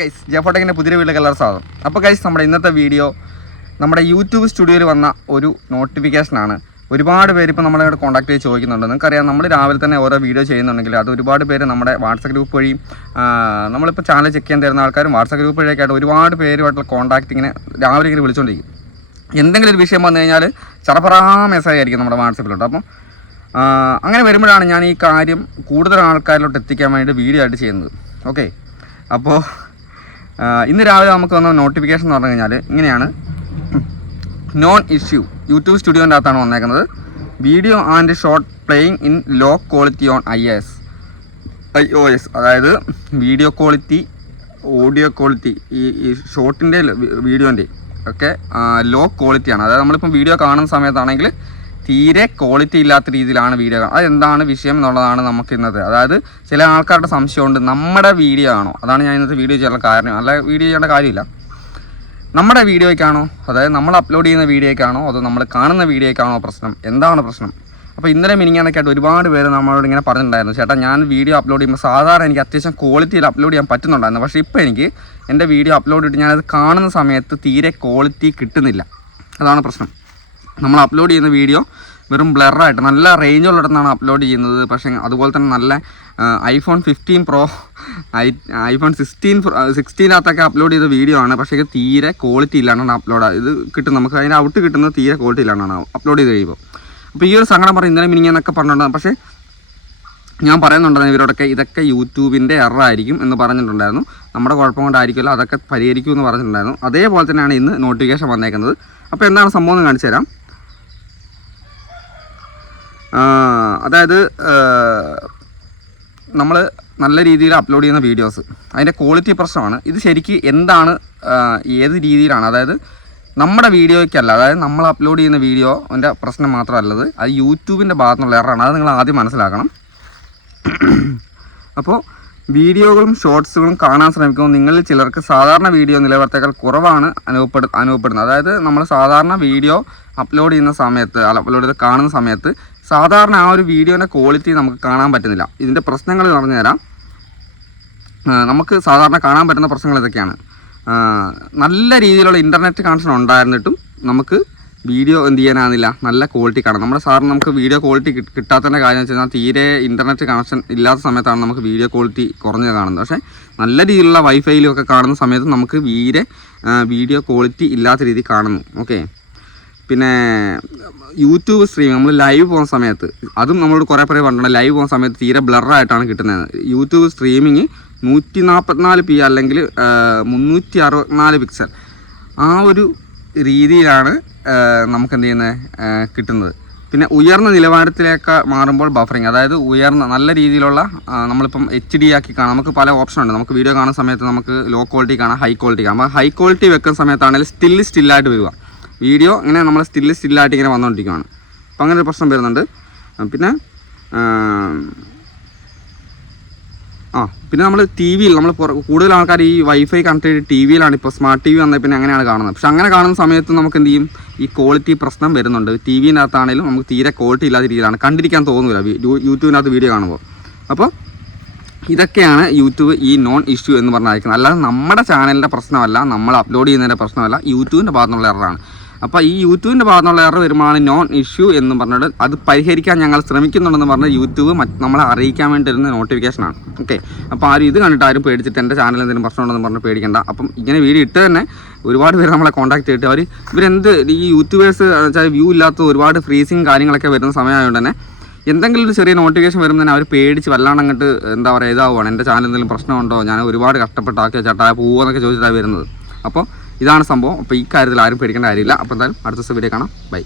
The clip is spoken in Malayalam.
ഗൈസ് ജെഫോട്ടെക്കിന്റെ പുതിയ വീട് കളർ സാധനം അപ്പോൾ ഗൈസ് നമ്മുടെ ഇന്നത്തെ വീഡിയോ നമ്മുടെ യൂട്യൂബ് സ്റ്റുഡിയോയിൽ വന്ന ഒരു നോട്ടിഫിക്കേഷനാണ് ഒരുപാട് പേര് ഇപ്പോൾ നമ്മളോട് കോൺടാക്ട് ചെയ്ത് ചോദിക്കുന്നുണ്ട്. നിങ്ങൾക്കറിയാം നമ്മൾ രാവിലെ തന്നെ ഓരോ വീഡിയോ ചെയ്യുന്നുണ്ടെങ്കിൽ അത് ഒരുപാട് പേര് നമ്മുടെ വാട്സപ്പ് ഗ്രൂപ്പ് വഴിയും ആ, നമ്മളിപ്പോൾ ചാനൽ ചെക്ക് ചെയ്യാൻ തരുന്ന ആൾക്കാരും വാട്സപ്പ് ഗ്രൂപ്പ് വഴിയൊക്കെ ആയിട്ട് ഒരുപാട് പേരുമായിട്ടുള്ള കോൺടാക്ട് ഇങ്ങനെ രാവിലെ ഇങ്ങനെ വിളിച്ചുകൊണ്ടിരിക്കും എന്തെങ്കിലും ഒരു വിഷയം വന്നു കഴിഞ്ഞാൽ ചടപറാ മെസ്സേജ് ആയിരിക്കും നമ്മുടെ വാട്സപ്പിലോട്ട് അപ്പം അങ്ങനെ വരുമ്പോഴാണ് ഞാൻ ഈ കാര്യം കൂടുതൽ ആൾക്കാരിലോട്ട് എത്തിക്കാൻ വേണ്ടി വീഡിയോ ആയിട്ട് ചെയ്യുന്നത്. ഓക്കെ അപ്പോൾ ഇന്ന് രാവിലെ നമുക്ക് വന്ന നോട്ടിഫിക്കേഷൻ എന്ന് പറഞ്ഞു കഴിഞ്ഞാൽ ഇങ്ങനെയാണ്. നോൺ ഇഷ്യൂ യൂട്യൂബ് സ്റ്റുഡിയോന്റെ അകത്താണ് വന്നേക്കുന്നത്. Video and short playing in low quality on I S iOS അതായത് വീഡിയോ ക്വാളിറ്റി ഓഡിയോ ക്വാളിറ്റി ഈ ഈ ഷോർട്ടിന്റെ വീഡിയോന്റെ ഒക്കെ ലോ ക്വാളിറ്റിയാണ് അതായത് നമ്മളിപ്പം വീഡിയോ കാണുന്ന സമയത്താണെങ്കിൽ തീരെ ക്വാളിറ്റി ഇല്ലാത്ത രീതിയിലാണ് വീഡിയോ അതെന്താണ് വിഷയം എന്നുള്ളതാണ് നമുക്ക് ഇന്നത്തെ അതായത് ചില ആൾക്കാരുടെ സംശയമുണ്ട് നമ്മുടെ വീഡിയോ ആണോ? അതാണ് ഞാൻ ഇന്നത്തെ വീഡിയോ ചെയ്യാനുള്ള കാരണം. അല്ല വീഡിയോ ചെയ്യേണ്ട കാര്യമില്ല. നമ്മുടെ വീഡിയോയ്ക്കാണോ അതായത് നമ്മൾ അപ്ലോഡ് ചെയ്യുന്ന വീഡിയോയ്ക്കാണോ അതോ നമ്മൾ കാണുന്ന വീഡിയോയ്ക്കാണോ പ്രശ്നം? എന്താണ് പ്രശ്നം? അപ്പോൾ ഇന്നലെ മിനിങ്ങാനൊക്കെ ആയിട്ട് ഒരുപാട് പേര് നമ്മളോട് ഇങ്ങനെ പറഞ്ഞിട്ടുണ്ടായിരുന്നു ചേട്ടാ ഞാൻ വീഡിയോ അപ്ലോഡ് ചെയ്യുമ്പോൾ സാധാരണ എനിക്ക് അത്യാവശ്യം ക്വാളിറ്റിയിൽ അപ്ലോഡ് ചെയ്യാൻ പറ്റുന്നുണ്ടായിരുന്നു. പക്ഷേ ഇപ്പോൾ എനിക്ക് എന്റെ വീഡിയോ അപ്ലോഡ് ചെയ്തിട്ട് ഞാനത് കാണുന്ന സമയത്ത് തീരെ ക്വാളിറ്റി കിട്ടുന്നില്ല. അതാണ് പ്രശ്നം. നമ്മൾ അപ്ലോഡ് ചെയ്യുന്ന വീഡിയോ വെറും ബ്ലറായിട്ട് നല്ല റേഞ്ച് ഉള്ളിടത്താണ് അപ്ലോഡ് ചെയ്യുന്നത്. പക്ഷേ അതുപോലെ തന്നെ നല്ല iPhone fifteen pro I iPhone sixteen സിക്സ്റ്റീനകത്തൊക്കെ upload ചെയ്ത വീഡിയോ ആണ്. പക്ഷേ തീരെ ക്വാളിറ്റി ഇല്ലാണ്ടാണ് അപ്ലോഡ് ഇത് കിട്ടും. നമുക്ക് അതിന്റെ ഔട്ട് കിട്ടുന്നത് തീരെ ക്വാളിറ്റി ഇല്ലാണ്ടാണ് അപ്ലോഡ് ചെയ്ത് കഴിയുമ്പോൾ അപ്പോൾ ഈ ഒരു സങ്കടം പറയും ഇന്നലെ മിനിങ്ങാന്നൊക്കെ പറഞ്ഞിട്ടുണ്ടാകും പക്ഷേ ഞാൻ പറയുന്നുണ്ടായിരുന്നു ഇവരോടൊക്കെ ഇതൊക്കെ യൂട്യൂബിന്റെ എററായിരിക്കും എന്ന് പറഞ്ഞിട്ടുണ്ടായിരുന്നു. നമ്മുടെ കുഴപ്പം കൊണ്ടായിരിക്കുമല്ലോ അതൊക്കെ പരിഹരിക്കുമെന്ന് പറഞ്ഞിട്ടുണ്ടായിരുന്നു. അതേപോലെ തന്നെയാണ് ഇന്ന് നോട്ടിഫിക്കേഷൻ വന്നേക്കുന്നത്. അപ്പോൾ എന്താണ് സംഭവം എന്ന് കാണിച്ചു തരാം. അതായത് നമ്മൾ നല്ല രീതിയിൽ അപ്ലോഡ് ചെയ്യുന്ന വീഡിയോസ് അതിന്റെ ക്വാളിറ്റി പ്രശ്നമാണ്. ഇത് ശരിക്ക് എന്താണ് ഏത് രീതിയിലാണ്? അതായത് നമ്മുടെ വീഡിയോയ്ക്കല്ല അതായത് നമ്മൾ അപ്ലോഡ് ചെയ്യുന്ന വീഡിയോന്റെ പ്രശ്നം മാത്രമല്ലത് അത് യൂട്യൂബിന്റെ ഭാഗത്തുനിന്നുള്ള എററാണ് അത് നിങ്ങൾ ആദ്യം മനസ്സിലാക്കണം. അപ്പോൾ വീഡിയോകളും ഷോർട്സുകളും കാണാൻ ശ്രമിക്കുമ്പോൾ നിങ്ങളിൽ ചിലർക്ക് സാധാരണ വീഡിയോ നിലവാരത്തേക്കാൾ കുറവാണ് അനുഭവപ്പെടു അനുഭവപ്പെടുന്നത്. അതായത് നമ്മൾ സാധാരണ വീഡിയോ അപ്ലോഡ് ചെയ്യുന്ന സമയത്ത് അപ്ലോഡ് ചെയ്ത് കാണുന്ന സമയത്ത് സാധാരണ ആ ഒരു വീഡിയോന്റെ ക്വാളിറ്റി നമുക്ക് കാണാൻ പറ്റുന്നില്ല. ഇതിന്റെ പ്രശ്നങ്ങൾ പറഞ്ഞു തരാം. നമുക്ക് സാധാരണ കാണാൻ പറ്റുന്ന പ്രശ്നങ്ങൾ ഇതൊക്കെയാണ്. നല്ല രീതിയിലുള്ള ഇന്റർനെറ്റ് കണക്ഷൻ ഉണ്ടായിരുന്നിട്ടും നമുക്ക് വീഡിയോ എന്ത് ചെയ്യാനാകുന്നില്ല നല്ല ക്വാളിറ്റി കാണാം. നമ്മുടെ സാറിന് നമുക്ക് വീഡിയോ ക്വാളിറ്റി കിട്ടാത്തതിന്റെ കാര്യം വെച്ച് കഴിഞ്ഞാൽ തീരെ ഇന്റർനെറ്റ് കണക്ഷൻ ഇല്ലാത്ത സമയത്താണ് നമുക്ക് വീഡിയോ ക്വാളിറ്റി കുറഞ്ഞ് കാണുന്നത്. പക്ഷേ നല്ല രീതിയിലുള്ള വൈഫൈയിലൊക്കെ കാണുന്ന സമയത്ത് നമുക്ക് വീരെ വീഡിയോ ക്വാളിറ്റി ഇല്ലാത്ത രീതിയിൽ കാണുന്നു. ഓക്കെ പിന്നെ യൂട്യൂബ് സ്ട്രീം നമ്മൾ ലൈവ് പോകുന്ന സമയത്ത്. അതും നമ്മളോട് കുറേ പേര് പറഞ്ഞിട്ടുണ്ട് ലൈവ് പോകുന്ന സമയത്ത് തീരെ ബ്ലറായിട്ടാണ് കിട്ടുന്നത്. യൂട്യൂബ് സ്ട്രീമിങ് നൂറ്റി നാൽപ്പത്തിനാല് പി അല്ലെങ്കിൽ മുന്നൂറ്റി അറുപത്തിനാല് പിക്സൽ ആ ഒരു രീതിയിലാണ് നമുക്ക് എന്ത് ചെയ്യുന്നത് കിട്ടുന്നത്. പിന്നെ ഉയർന്ന നിലവാരത്തിലേക്ക് മാറുമ്പോൾ ബഫറിങ് അതായത് ഉയർന്ന നല്ല രീതിയിലുള്ള നമ്മളിപ്പം എച്ച് ഡി ആക്കി കാണാം. നമുക്ക് പല ഓപ്ഷൻ ഉണ്ട്. നമുക്ക് വീഡിയോ കാണുന്ന സമയത്ത് നമുക്ക് ലോ ക്വാളിറ്റി കാണാം ഹൈ ക്വാളിറ്റി കാണാം. ഹൈ ക്വാളിറ്റി വെക്കുന്ന സമയത്താണെങ്കിൽ സ്റ്റിൽ സ്റ്റില്ലായിട്ട് വരിക. വീഡിയോ ഇങ്ങനെ നമ്മൾ സ്റ്റിൽ സ്റ്റില്ലായിട്ട് ഇങ്ങനെ വന്നുകൊണ്ടിരിക്കുകയാണ് അപ്പോൾ അങ്ങനെ ഒരു പ്രശ്നം വരുന്നുണ്ട്. പിന്നെ ആ, ആ പിന്നെ നമ്മൾ ടി വിയിൽ നമ്മൾ കൂടുതൽ ആൾക്കാർ ഈ വൈഫൈ കണക്ട് ചെയ്ത് ടി വിയിലാണ് ഇപ്പോൾ സ്മാർട്ട് ടി വി വന്നത്. പിന്നെ അങ്ങനെയാണ് കാണുന്നത്. പക്ഷെ അങ്ങനെ കാണുന്ന സമയത്ത് നമുക്ക് എന്ത് ചെയ്യും? ഈ ക്വാളിറ്റി പ്രശ്നം വരുന്നുണ്ട്. ടി വിനകത്താണെങ്കിലും നമുക്ക് തീരെ ക്വാളിറ്റി ഇല്ലാത്ത രീതിയിലാണ്. കണ്ടിരിക്കാൻ തോന്നില്ല യൂട്യൂബിനകത്ത് വീഡിയോ കാണുമ്പോൾ. അപ്പോൾ ഇതൊക്കെയാണ് യൂട്യൂബ് ഈ നോൺ ഇഷ്യൂ എന്ന് പറഞ്ഞയക്കുന്നത് അല്ലാതെ നമ്മുടെ ചാനലിന്റെ പ്രശ്നമല്ല നമ്മൾ അപ്ലോഡ് ചെയ്യുന്നതിന്റെ പ്രശ്നമല്ല യൂട്യൂബിന്റെ ഭാഗത്തുള്ള എററാണ് അപ്പോൾ ഈ യൂട്യൂബിന്റെ ഭാഗത്തുനിന്നുള്ള എറർ വരുമ്പോഴാണ് നോൺ ഇഷ്യൂ എന്ന് പറഞ്ഞിട്ട് അത് പരിഹരിക്കാൻ ഞങ്ങൾ ശ്രമിക്കുന്നുണ്ടെന്ന് പറഞ്ഞ് യൂട്യൂബ് നമ്മളെ അറിയിക്കാൻ വേണ്ടി വരുന്ന നോട്ടിഫിക്കേഷനാണ് ഓക്കെ അപ്പോൾ ആരും ഇത് കണ്ടിട്ട് ആരും പേടിച്ചിട്ട് എന്റെ ചാനൽ എന്തെങ്കിലും പ്രശ്നമുണ്ടെന്ന് പറഞ്ഞ് പേടിക്കേണ്ട. അപ്പം ഇങ്ങനെ വീഡിയോ ഇട്ട് തന്നെ ഒരുപാട് പേര് നമ്മളെ കോൺടാക്ട് ചെയ്തിട്ട് അവർ ഇവരെന്ത് ഈ യൂട്യൂബേഴ്സ് വെച്ചാൽ വ്യൂ ഇല്ലാത്ത ഒരുപാട് ഫ്രീസിങ് കാര്യങ്ങളൊക്കെ വരുന്ന സമയമായതുകൊണ്ട് തന്നെ എന്തെങ്കിലും ഒരു ചെറിയ നോട്ടിഫിക്കേഷൻ വരുമ്പോൾ തന്നെ അവർ പേടിച്ച് വല്ലാണ്ട് അങ്ങോട്ട് എന്താ പറയുക ഇതാവുകയാണ് എന്റെ ചാനൽ എന്തെങ്കിലും പ്രശ്നമുണ്ടോ ഞാൻ ഒരുപാട് കഷ്ടപ്പെട്ടാക്കിയ ചേട്ടാ പോവുമെന്നൊക്കെ ചോദിച്ചിട്ടാണ് വരുന്നത്. അപ്പോൾ ഇതാണ് സംഭവം. അപ്പോൾ ഈ കാര്യത്തിൽ ആരും പേടിക്കേണ്ട കാര്യമില്ല. അപ്പോൾ എന്തായാലും അടുത്ത ദിവസം വീഡിയോ കാണാം. ബൈ